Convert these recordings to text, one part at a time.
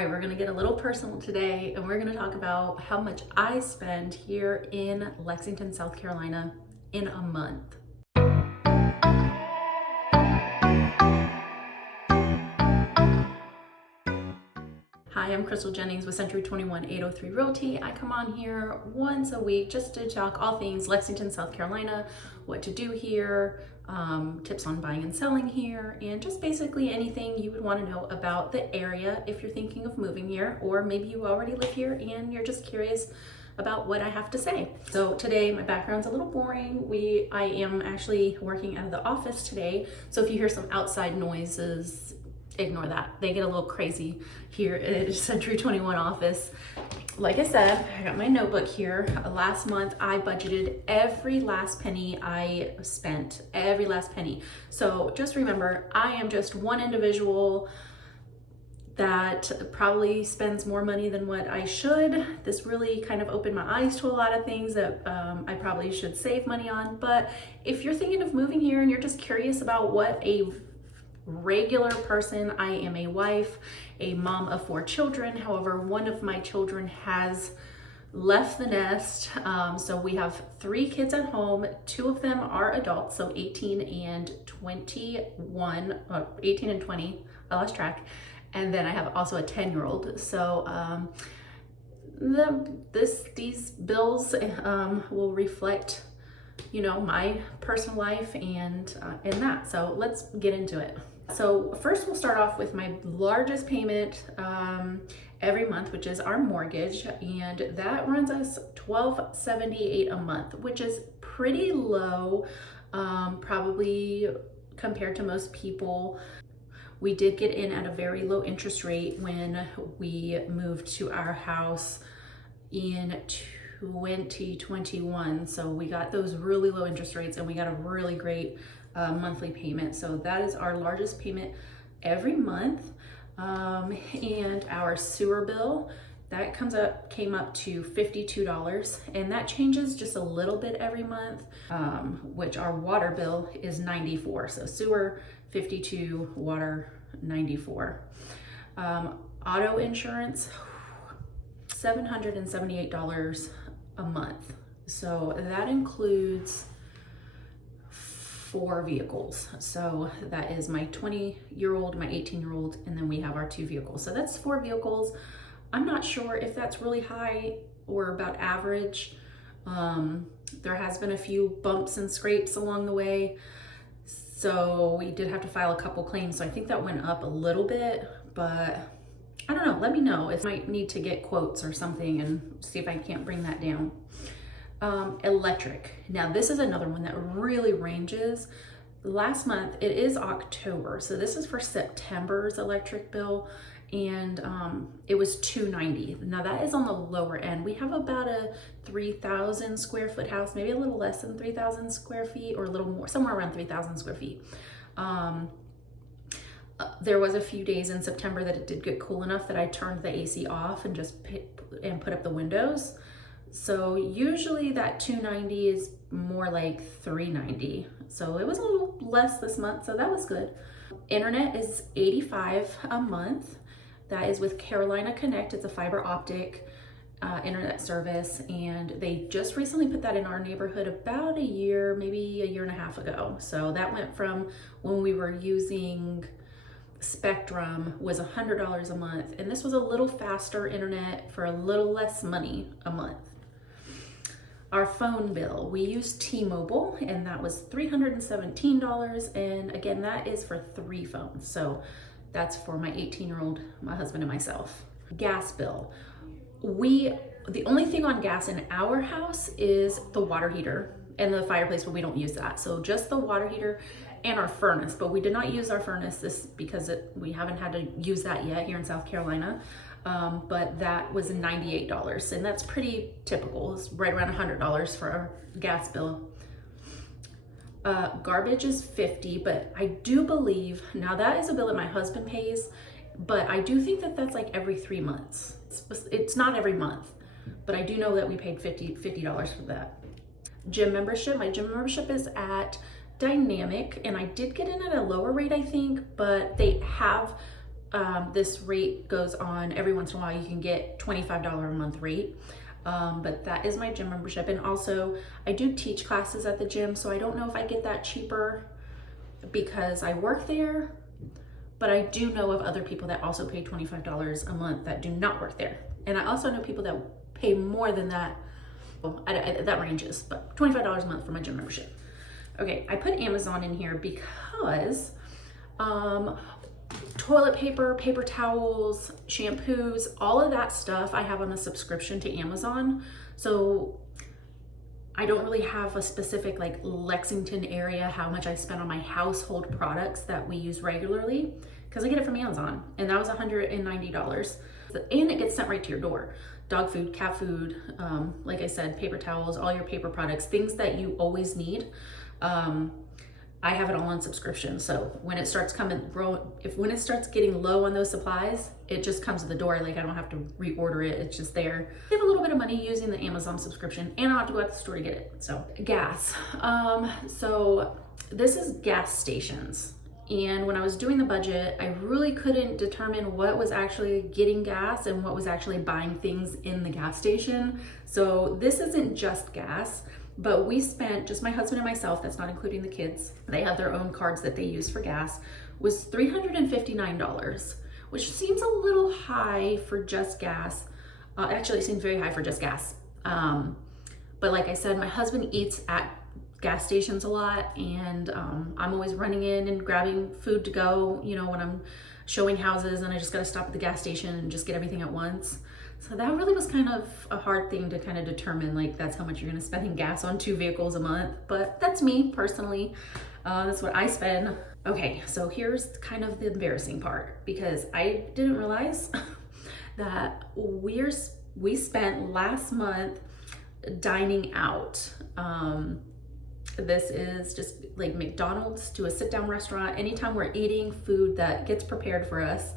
right, we're gonna get a little personal today and we're gonna talk about how much I spend here in Lexington, South Carolina in a month. Hi, I'm Jennings with Century 21803 Realty. I come on here once a week just to talk all things Lexington, South Carolina, what to do here, tips on buying and selling here, and just basically anything you would want to know about the area if you're thinking of moving here, or maybe you already live here and you're just curious about what I have to say. So today my background's a little boring. I am actually working out of the office today, so if you hear some outside noises, ignore that. They get a little crazy here at Century 21 office. Like I said, I got my notebook here. Last month, I budgeted every last penny I spent, every last penny. So just remember, I am just one individual that probably spends more money than what I should. This really kind of opened my eyes to a lot of things that I probably should save money on. But if you're thinking of moving here and you're just curious about what a regular person, I am a wife, a mom of 4 children. However, one of my children has left the nest. So we have 3 kids at home. 2 of them are adults, so 18 and 21, 18 and 20, I lost track. And then I have also a 10-year-old. So these bills will reflect, you know, my personal life and that. So let's get into it. So first we'll start off with my largest payment every month, which is our mortgage, and that runs us $12.78 a month, which is pretty low, probably compared to most people. We did get in at a very low interest rate when we moved to our house in 2021. So we got those really low interest rates and we got a really great monthly payment. So that is our largest payment every month. And our sewer bill, that came up to $52, and that changes just a little bit every month, which our water bill is $94. So sewer 52, water 94. Auto insurance, $778 a month. So that includes 4 vehicles. So that is my 20-year-old, my 18-year-old, and then we have our 2 vehicles. So that's 4 vehicles. I'm not sure if that's really high or about average. There has been a few bumps and scrapes along the way. So we did have to file a couple claims. So I think that went up a little bit, but I don't know. Let me know. If I might need to get quotes or something and see if I can't bring that down. Electric. Now this is another one that really ranges. Last month, it is October, so this is for September's electric bill, and it was $290. Now that is on the lower end. We have about a 3,000 square foot house, maybe a little less than 3,000 square feet, or a little more, somewhere around 3,000 square feet. There was a few days in September that it did get cool enough that I turned the AC off and just put up the windows. So usually that $290 is more like $390. So it was a little less this month, so that was good. Internet is $85 a month. That is with Carolina Connect. It's a fiber optic internet service, and they just recently put that in our neighborhood about a year, maybe a year and a half ago. So that went from when we were using Spectrum was $100 a month, and this was a little faster internet for a little less money a month. Our phone bill, we use T-Mobile, and that was $317, and again, that is for 3 phones. So that's for my 18-year-old, my husband, and myself. Gas bill, the only thing on gas in our house is the water heater and the fireplace, but we don't use that. So just the water heater and our furnace, but we did not use our furnace because we haven't had to use that yet here in South Carolina. But that was $98, and that's pretty typical. It's right around $100 for our gas bill. Garbage is $50, but I do believe, now that is a bill that my husband pays, but I do think that that's like every 3 months. It's not every month, but I do know that we paid $50 for that. Gym membership, my gym membership is at Dynamic, and I did get in at a lower rate, I think, but they have this rate goes on every once in a while. You can get $25 a month rate. But that is my gym membership. And also I do teach classes at the gym, so I don't know if I get that cheaper because I work there, but I do know of other people that also pay $25 a month that do not work there. And I also know people that pay more than that. Well, that ranges, but $25 a month for my gym membership. Okay, I put Amazon in here because toilet paper, paper towels, shampoos, all of that stuff I have on a subscription to Amazon. So I don't really have a specific like Lexington area, how much I spend on my household products that we use regularly, because I get it from Amazon, and that was $190. And it gets sent right to your door. Dog food, cat food, like I said, paper towels, all your paper products, things that you always need. I have it all on subscription. So when it starts when it starts getting low on those supplies, it just comes to the door. Like I don't have to reorder it. It's just there. I have a little bit of money using the Amazon subscription, and I don't have to go out to the store to get it. So gas. So this is gas stations. And when I was doing the budget, I really couldn't determine what was actually getting gas and what was actually buying things in the gas station. So this isn't just gas, but we spent, just my husband and myself, that's not including the kids, they have their own cards that they use for gas, was $359, which seems a little high for just gas. Actually, it seems very high for just gas. But like I said, my husband eats at gas stations a lot, and I'm always running in and grabbing food to go, you know, when I'm showing houses and I just got to stop at the gas station and just get everything at once. So that really was kind of a hard thing to kind of determine, like that's how much you're going to spend in gas on 2 vehicles a month, but that's me personally. That's what I spend. Okay, so here's kind of the embarrassing part, because I didn't realize that we spent last month dining out. This is just like McDonald's to a sit-down restaurant. Anytime we're eating food that gets prepared for us,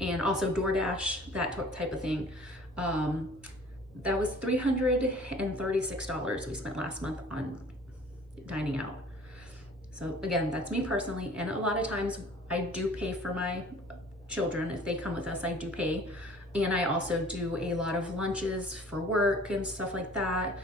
and also DoorDash, that type of thing. That was $336 we spent last month on dining out. So again, that's me personally. And a lot of times I do pay for my children. If they come with us, I do pay. And I also do a lot of lunches for work and stuff like that.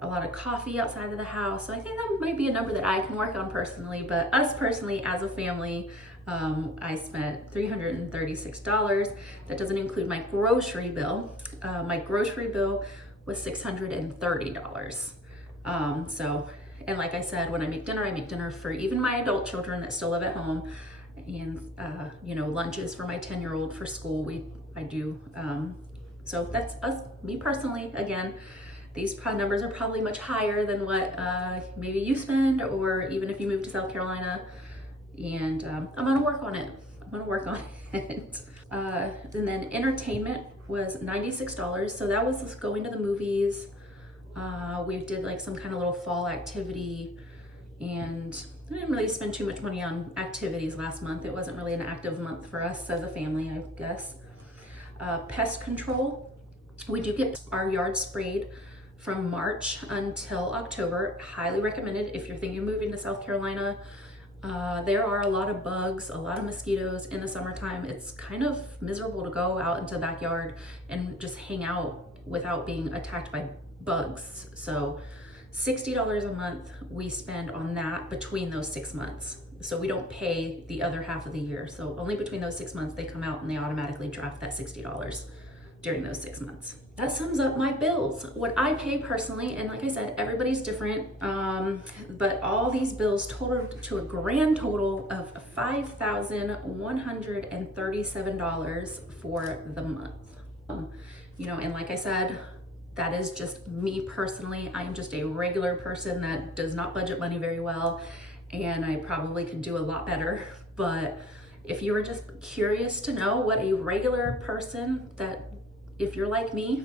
A lot of coffee outside of the house. So I think that might be a number that I can work on personally, but us personally as a family, I spent $336. That doesn't include my grocery bill. My grocery bill was $630. So, and like I said, when I make dinner for even my adult children that still live at home, and you know, lunches for my 10-year-old for school. I do. So that's me personally. Again, these numbers are probably much higher than what maybe you spend, or even if you move to South Carolina. And I'm gonna work on it. And then entertainment was $96. So that was just going to the movies. We did like some kind of little fall activity, and I didn't really spend too much money on activities last month. It wasn't really an active month for us as a family, I guess. Pest control. We do get our yard sprayed from March until October. Highly recommended if you're thinking of moving to South Carolina. There are a lot of bugs, a lot of mosquitoes in the summertime. It's kind of miserable to go out into the backyard and just hang out without being attacked by bugs. So $60 a month we spend on that between those 6 months. So we don't pay the other half of the year. So only between those 6 months they come out and they automatically draft that $60 during those 6 months. That sums up my bills. What I pay personally, and like I said, everybody's different, but all these bills totaled to a grand total of $5,137 for the month. You know, and like I said, that is just me personally. I am just a regular person that does not budget money very well, and I probably could do a lot better. But if you were just curious to know what a regular person that, if you're like me,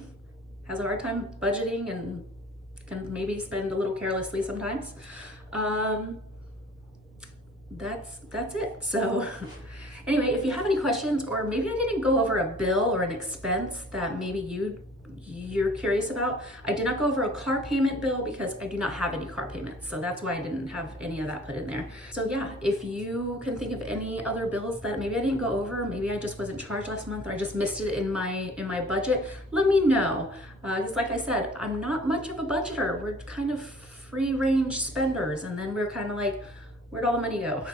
has a hard time budgeting and can maybe spend a little carelessly sometimes, that's it. So anyway, if you have any questions, or maybe I didn't go over a bill or an expense that maybe you you're curious about. I did not go over a car payment bill because I do not have any car payments. So that's why I didn't have any of that put in there. So yeah, if you can think of any other bills that maybe I didn't go over, maybe I just wasn't charged last month or I just missed it in my budget, let me know. Because like I said, I'm not much of a budgeter. We're kind of free range spenders. And then we're kind of like, where'd all the money go?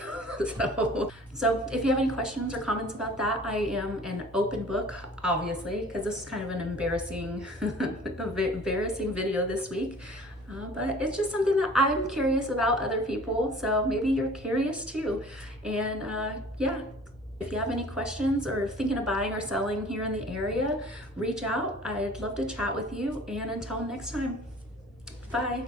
So if you have any questions or comments about that, I am an open book, obviously, because this is kind of an embarrassing video this week. But it's just something that I'm curious about other people. So maybe you're curious too. And yeah, if you have any questions or thinking of buying or selling here in the area, reach out. I'd love to chat with you. And until next time, bye.